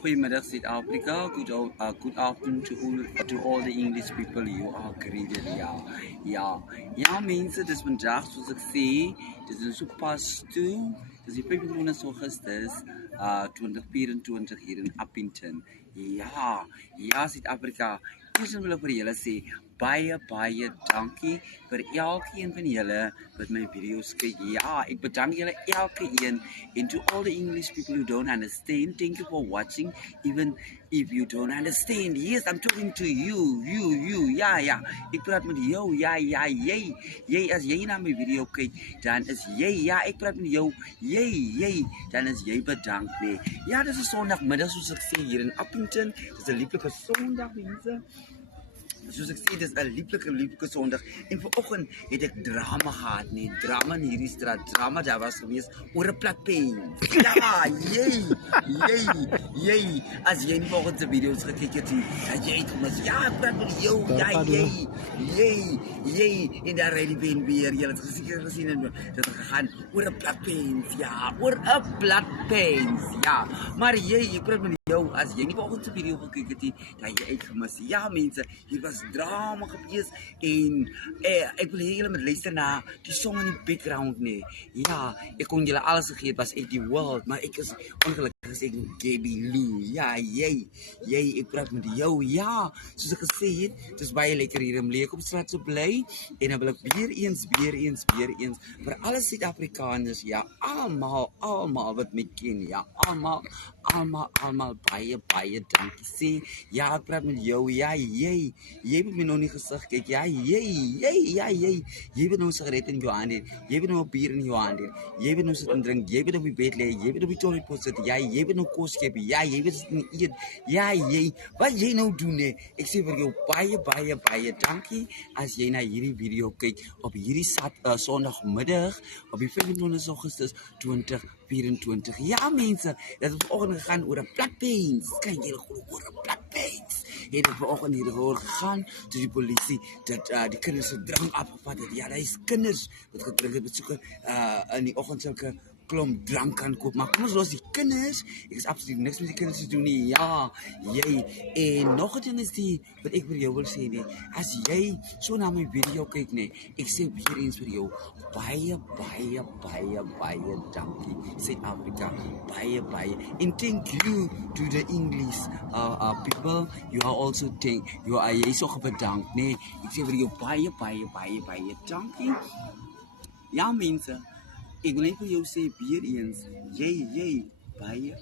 Goedemiddag Zuid-Afrika. Good afternoon to all the English people. You are greeted. Ja, mensen, dus vandaag zoals ik zei, dit is zo pas toe. Dus die 25 Augustus 2024 hier in Appington. Ja, Zuid-Afrika. Eerst wil ek vir julle sê baie dankie vir elkeen van julle wat my video's kyk. Ja, ek bedank julle elke een. And to all the English people who don't understand, thank you for watching. Even if you don't understand, yes, I'm talking to you. Ja. Ek praat met jou. Ja, jy. Jy as jy na my video kyk, dan is jy. Ja, ek praat met jou. Jy. Dan is jy bedank nee. Ja, dis 'n Sondagmiddag soos ek sê hier in Appington. Dis 'n lieflike Sondag, mense. Soos ek sê, dis 'n lieflike Sondag. En vanoggend het ek drama gehad, nee, drama in hierdie straat. Drama daar was gewees oor 'n platpen. Ja, jy. As jy nie vanoggend se video's gekyk het nie, dan jy het gemis. Ja, ek praat met jou. Ja, jy. En daar ry die pen weer. Jy het seker gesien en dit het gegaan oor 'n platpen. Ja, oor 'n platpen. Ja, maar jy, ek praat met jou. As jy nie vanoggend se video gekyk het nie, dan jy het gemis. Ja, mense, hier was drama gewees en ek wil hê julle moet luister na die song in die background nee. Ja, ek kon julle alles gegee het was ek die world, maar ek is ongelukkig as ek Gabby Lou. Ja, jy, ek praat met jou. Ja, soos ek gesê het, dit is baie lekker hier in Leekopstraat so bly en dan wil ek weer eens vir alle Suid-Afrikaners, ja, almal wat my ken, ja, almal baie dankie sê. Ja, ek praat met jou. Ja, jy het my nog nie gesig kyk. Ja, jy het nou sigaret in jou hand. Jy het nou bier in jou hand. Jy het nou sit en drink. Jy het op die bed lê. Jy het op die toilet pot sit. Ja, jy het nou kos gee. Ja, jy het nie eet. Ja, jy. Wat jy nou doen hè? Ek sê vir jou baie dankie as jy na hierdie video kyk op hierdie Sondagmiddag op die 25 Augustus 2024. Ja, mense, dit het vanoggend gegaan oor 'n platpens. Kan jy glo oor 'n platpens? Het dit vanoggend hier gegaan toe die polisie dat die kinders se drank afgevat het. Ja, daar is kinders wat gedrink het met soeke in die oggend sulke klomp drank kan koop, maar kom ons los die kinders. Ek is absoluut niks met die kinders te doen nie. Ja, jy. En nog 'n ding is die wat ek vir jou wil sê nee. As jy so na my video kyk nee, ek sê weer eens vir jou baie dankie Suid-Afrika. Baie. And thank you to the English people. You are also jy is ook bedank nee. Ek sê vir jou baie dankie. Ja mense. Ek wil net vir jou sê weer eens, jy, baie